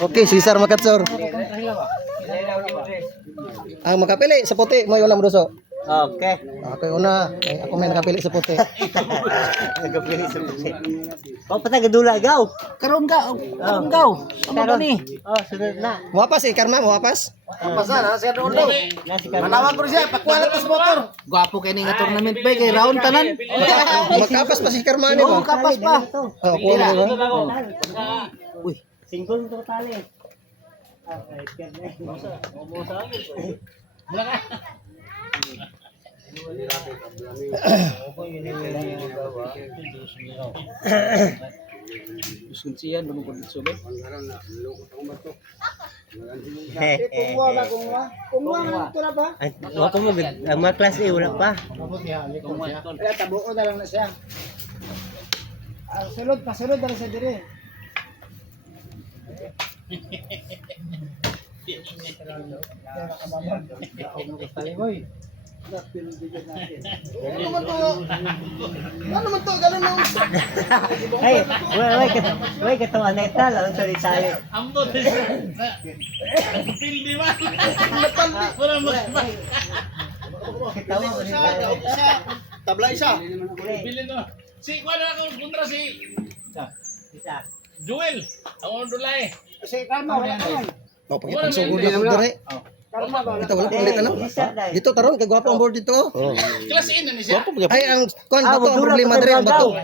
Okay, Cesar Makatsor. Ang makapili sa puti, mo yung duso. Okay. Ako una, ako may nakapili sa puti. Nagapili sa puti. Kau patay gadula gaw. Karon gaw. Karon gaw. Ano ni? Oh, sunod na. Muwapas Karma, muwapas. Pasan ha, siya doon daw. Manawag ko siya, pakuha ko sa motor. Gwapo kay nga tournament ba kay round tanan. Magkapas pa si Karma ni ba? Kapas pa. Oh, kuha mo ba? Uy, single to tali. Okay, kaya. Sunsiyan dum ko subay. Kumuha na, kumuha. Kumuha na ito na ba? Ay, ako mo ang mga class A wala pa. Kaya tabuo na lang na siya. Sulod pa, sulod na lang sa dire. Ano naman to? Ano naman to? Ganun lang. Hey, wait katawa na ita lang sa sali. Ambot. Pildi ba? Wala mo. Katawa ni sali. Tabla isa. Bilin no. Si kuan na ako kontra si Isa. Joel. Ang dulay. Kasi kalma, wala ka yan. Oh, pagsugod na ko dire. Kalma ba? Kita wala pulit ano. Dito taron kay gwapo ang board dito. Klase in na ni siya. Ay ang kon bato ang problema dire ang bato.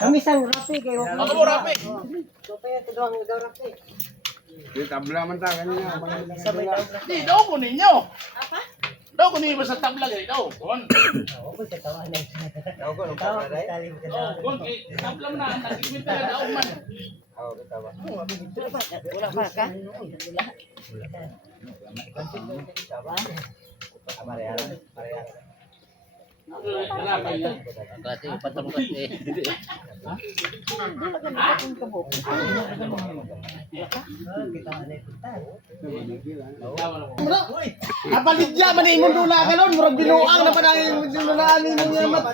Kami sang rapi kay wala. Ako mo rapi. Kaya tudong daw rapi. Tabla man ta kanina. Di daw ko ninyo. Apa? Daw ko ninyo sa tabla gay daw. Kon. Ako katawa na. Ako katawa na. Oh, kon kay tabla man na nagimit na daw man. Wala pa ka? Wala pa yan. Kasi patong kasi. Apaligya man imong dula kanon, murag binuang na pa imong dula ani nang yamat.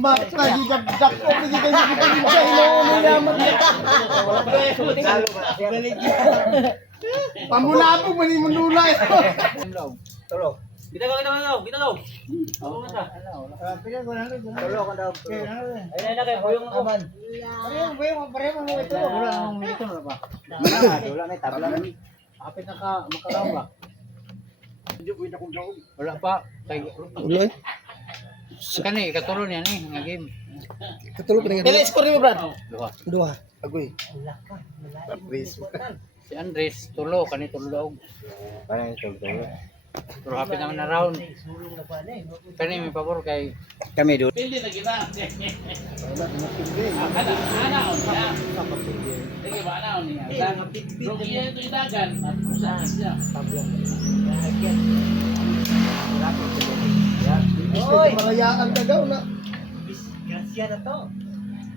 Mat na gidagdag ko pigi kay sa ilo yamat. Pamulabog man imong dula. Tulog. Kita daw. Tulog ka daw. Ay na kay buyong aman. Pareho mo ito. Wala na tabla. Apit na ka makaramba. Wala pa. Kay Uloy. kani katulon yan nga game. Katulog ni Pila score mo brad? Duha. Agoy. Si Andres tulo kani tulo. Parang tulog. Pero hapit naman na round. Kani may pabor kay Kami do. Pildi na kita. Ana on siya. Sige ba ana on niya. Bro kaya ito idagan. At usa siya. Oy, malayaan ka daw na. Disgrasya na to.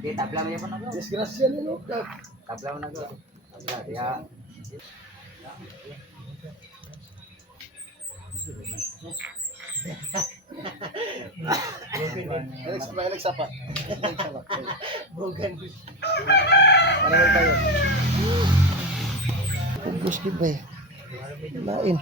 Di tabla man yapon ako. Disgrasya ni no. Tabla man ako. Tabla ya. Alex apa? Bogan. Ano tayo? Gusto ba? Lain.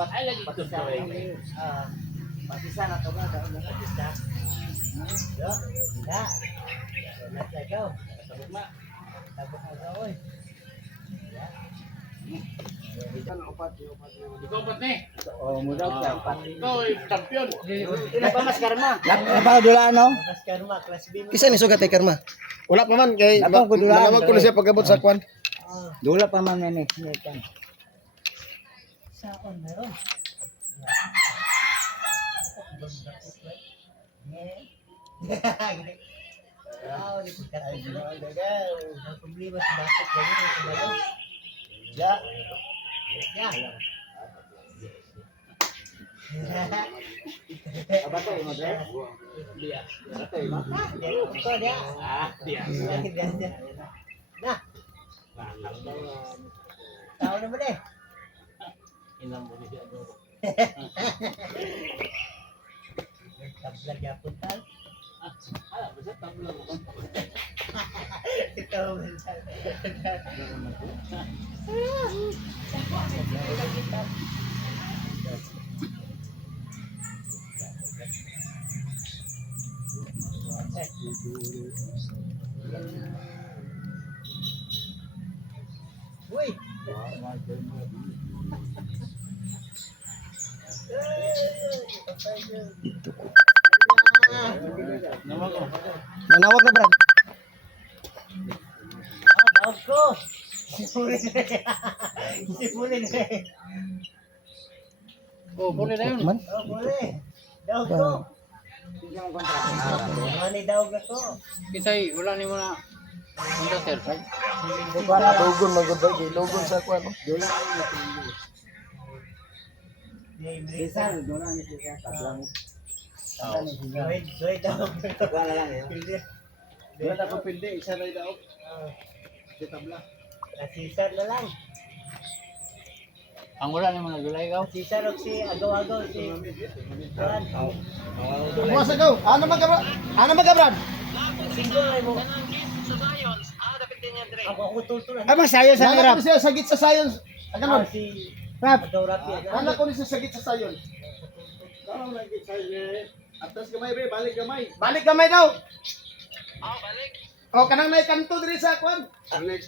Ay lagi ito sa Patisa na to ba? Daw na patisa. Yo. Ya. Let's go. Tabok na oy. Ikaw ba't ni? Oh, mudaw ka pat. Ikaw ay champion. Ina pa mas karma. Apa dula no? Mas karma class B. Kisa ni sugat kay Karma. Wala pa man kay Labang ko dula. Nalaman ko na siya pagabot sa kwan. Dula pa man ni kan. Sa on meron. Oh, di kita aja. Ang problema sa basket gani ko. Ya. Ya. Apa to mo dre? Dia. Ko dia. Ah, dia. Nah. Tao naman eh. Inang mo siya do. Tabla gyapon tal. Basta tabla mo. Ito man tal. Uy! Nanawag na, Brad. Daog ko! Sipunin na eh. Sipunin na eh. Oh, puli na yun. Man. Oh, puli. Daog ko. Mani daog ako. Kisay, wala ni mo na. Punta sir. Logon, magod logon sa kuwan. Cesar, doon lang ni Cesar. Tablang. Soy daog. Wala lang yun. Wala ko pilde, isa na daw. Si tabla. Cesar na lang. Ang wala ni mo nagulay ikaw. Cesar o si agaw-agaw si Juan. Bukas agaw. Ano magabran? Single ay mo. Ako tultulan. Ay, magsayo sa Anak hirap. ko siya sagit sa science. Aganon. Si Rap. Agaw Rapi. Anak ko ni sa sagit sa science. Kamu lagi saya. Atas gamay be, balik gamay. Balik gamay daw. Balik. Oh, kanang nay kanto diri sa kwan. May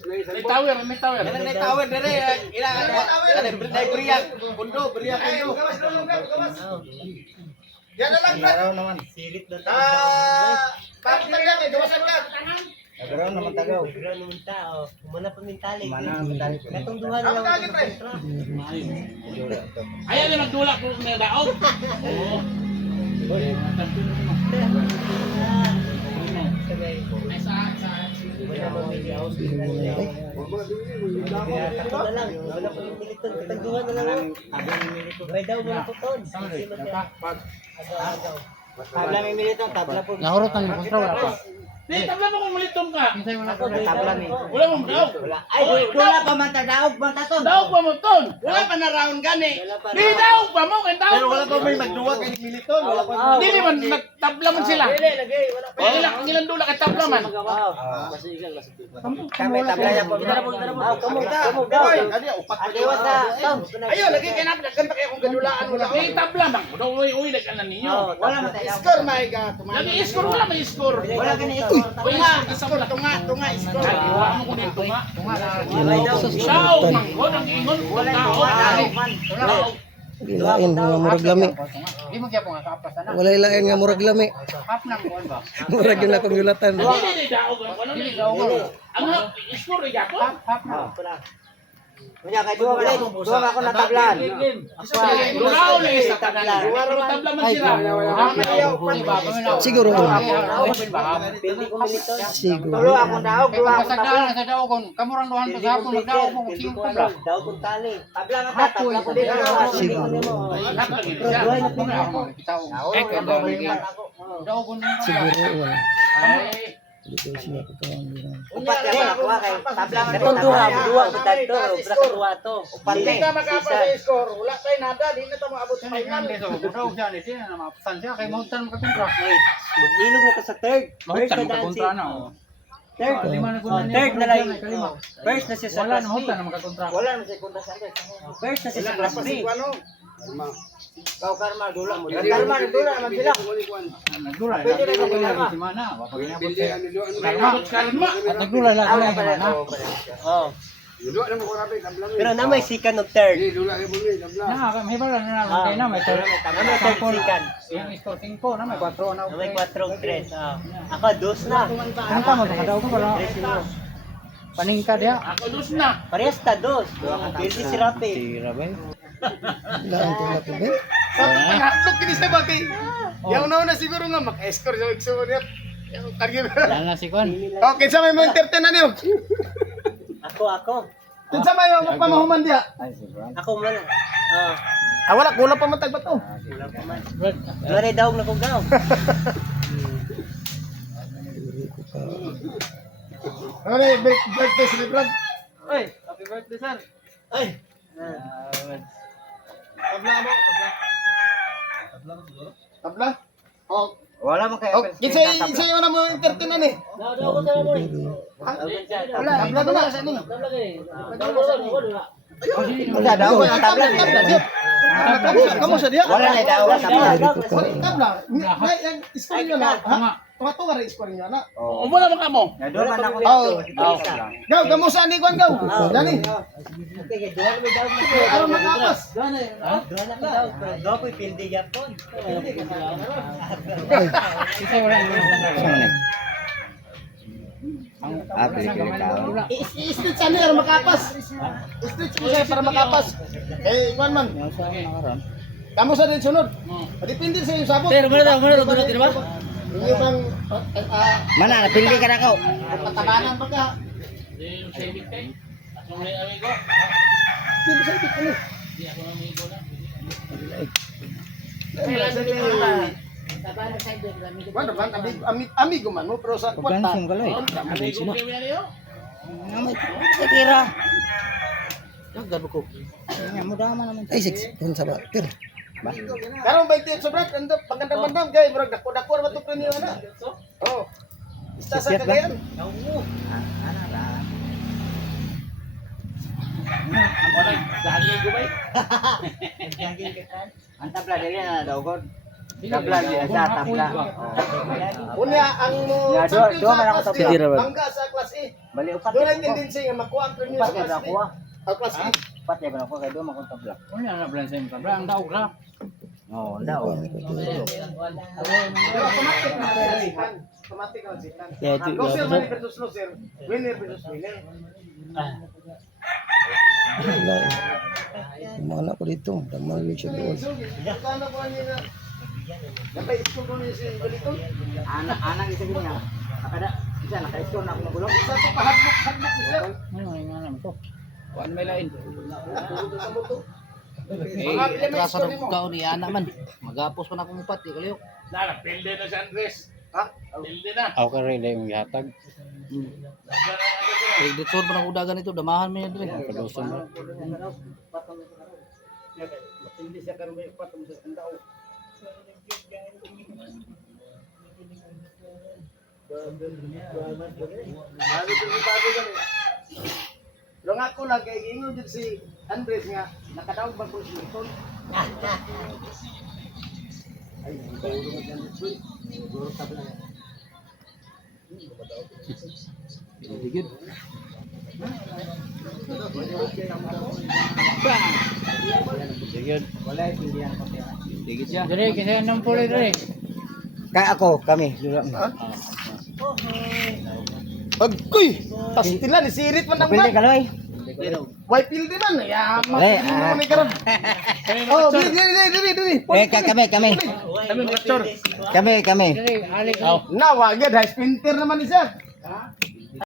tower, may tower. Kanang nay tower diri. Ila nay beriyak. Pundo, beriyak pundo. Gawas dulu, gawas. Yan na lang, Brad. Sirit na Tapos na yan, gawasan ka. Nagaraw naman tagaw. Siguro naman tao. Mana pamintali. Mana pamintali. Katong duha na lang. Ang tagit, pre. Ayaw na magdulak ko may daog. Oo. Takot na lang. Wala pa yung militon. Katagduhan na lang. May daw mga puton. Agaw-agaw. Tabla may militon. Tabla po. Nahurot ang kontra wala pa. Di, tabla mo kung malitom ka. Kisay wala Ako, may tabla ni. Wala mong daog. Ay, wala pa man tadaog man taton. Daog pa mo ton. Wala pa na round gani. Wala pa. Di, daog pa mo. Kaya daog Pero wala pa may magduwag kay militon, wala pa. Hindi man, nagtabla man sila. Lagay, wala pa. Ang ilang dulak kay tabla man. Kami tabla yan po. Kamog daw. Oy, kani upat pa Adiwas na. Ayo, lagi kay napdagan pa kay akong gadulaan wala. May tabla man. Uy, nagkanan ninyo. Wala man tayo. Score my god. Lagi iskor, wala may iskor. Wala gani ito. Uy, Score tunga score. ay, iwa mo ko dito nga. Wala Daog man ko, ang ingon ko daog. Daog. Ilain nga murag lami. Di mo kaya po nga kapas na. Wala ilain nga murag lami. Kap nang kuan ba? Murag yun akong yulatan. Hindi, daog. Ano Dili ni? daw ko. Ang iskor ya ko. Kap na. Kaya kay duwa ulit. Duwa ako na tablan. Dulao na isa tabla. Tabla man sila. Siguro. Pili ko milito. Siguro. Ako daog. Kaya kung kasagdahan sa daw kon, kamurang duhan pa sa hapon, nagdaog mo kung sino tabla. Daog kong tali. Tabla na ta. Tabla ko din. Duwa na pili. Daog kon. Siguro. Wala. Ay, Hindi ko siya katawang yun. Upat ka na kuha kay tabla man. Katong duha, duwa ko tanto. Bra duwa to. Upat Hindi ka ka makapa sa score. Wala tayo nada, di na ta maabot sa final. daog siya ni siya na mapasan siya kay mahutan mo ka kontra. Wait. Mag-ilog na ka sa third. First Mahutan na mo ka dancing. kontra na. Third. Lima na kunan niya. Third na lang. Kalima. First na siya sa Wala class na B. mahutan na makakontra. Wala na siya kontra sa akin. First na siya sa class B. Kau karma dula mo. Karma dula naman sila. Nagdula na. Pwede na ka Nagdula si Mana. Wapag inabot siya. Kalma. At nagdula lang Tama kami pala. Mana. Oh. Pero na may second of third. Na, may bala na naman kayo na. May third. Na may third second. Yung score 5 na may 4 na. Na may 4-3. Ako, dos na. Ano pa mo? Nakadaw ko pala. Paningka diya. Ako dus na. Parehas ta, dos. Pildi si Rapi. Tira ba? Ilain ko natin ba? Panghatlog kini sa bagay. Yaw na siguro nga maka-score sa igsuon niya. Yung target. Yan na si Kwan. Okay, sa may mga entertain na niyo. Ako. Kinsa may mga pamahuman diya? Ako man. Wala kulang pa matag ba to? Wala daog na kong daog. Ano birthday celebrant? Oy, happy birthday, sir. Ay. Tabla mo, tabla. Tabla? Oh, Wala man kayo. oh, kinsa yung mo entertainan eh. Daw ko tama mo. Wala, tabla na sa ni. Tabla kay. Wala. Wala daw ko ang tabla. Kamu sa dia? Wala na daw ang tabla. Tabla. May yang scoring niyo na. Ha? Tumato ka rin scoring niyo na. O wala man kamo. Nadol man ako Oh. dito. Gaw, gamo sa ni kwan gaw. Dani. Okay, kay duha mo daw. Aron makapas. Duha na daw. Daw ko pildi yapon. Kasi wala yung I-stretch sa ni aron makapas. I-stretch mo siya para makapas. Eh, kwan man. Kamu sa din sunod. Depende sa iyo sabot. Pero mo daw dunot din ba? Inyo bang Mana napili ka na ko. patakanan pa ka? Di yung saving kay. Ako may amigo. Hindi sa ibig ano. Di ako amigo na. Tabanan sa idol kami. Wala ba amigo man mo pero sa kwarta. Amigo kami na yun. Sakira. Dagan ko. Muda man naman. Ay, 6. Kun sa ba? Tir. Karon ba ito sobrat ando pagandang bandam kay murag dako-dako ra to premium na. Oh. Isa sa kagayan. Wala. Dahil ko ba? Ang tabla dili na daw god. Tabla di sa tabla. Unya ang mo Ya, do man ako class tabla. A. Mangga sa class A. Bali upat. Doon ang tendency nga makuha ang premium sa Upat class na ako. A. Ang class A. Upat ya ba ako kay do man ko tabla. Wala na plan sa tabla. Ang daog ra. Oh, daw. Automatic na sitan. Automatic na sitan. Yeah, ito, Loser man versus loser. Winner versus winner. Wala. Mga anak ko dito. Damang yung siya doon. So, kano ko niya. Napay school ko niya si Baliton. Anak isa niya. Nakada isa naka-score na ako magulong. Isa to kahadlok ni sir. Ano nga naman to? Kuan may lain. Sa moto. Mga atrasan ng kao ni Ana man. Magapos pa na akong upat. Di kayo. Nala, pilde na si Andres. Ha? Pilde na. Ako ka rin yung yatag. Kaya dito pa na udagan ito. Damahan mo yan rin. Kalusan mo. Hindi siya karon may upat mo sa tandao. Bago gani. Lo nga ko lang kay ingon jud si Andres nga nakadaog ba ko si Milton. Ay, bago mo diyan dito. Siguro tabla. Digid. Digid. Wala pilihan ko. Digid siya. Dire kasi nang puli dire. Kaya ako, kami. Agkoy! Pastila ni sirit man ang Pili bat. ka loy. Why pildi man ya? Eh, Mapili mo ni karon. Oh, dili. Kami. Kami makasor. Kami. Dire alik. Nawa gid high sprinter naman ni sir.